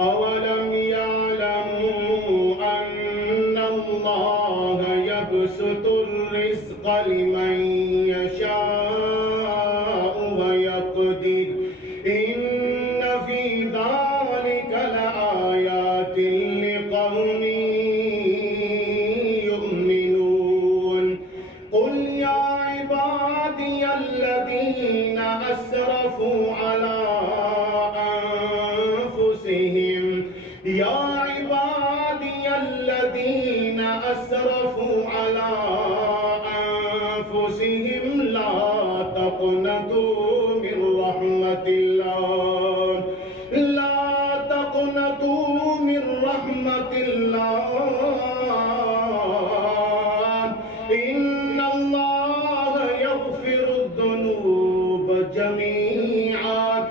أولم يعلموا أن الله يبسط الرزق لمن يشاء ويقدر إن في ذلك لآيات لقوم يؤمنون قل يا عبادي الذين أسرفوا على أنفسهم لا تقنطوا من رحمة الله إن الله يغفر الذنوب جميعا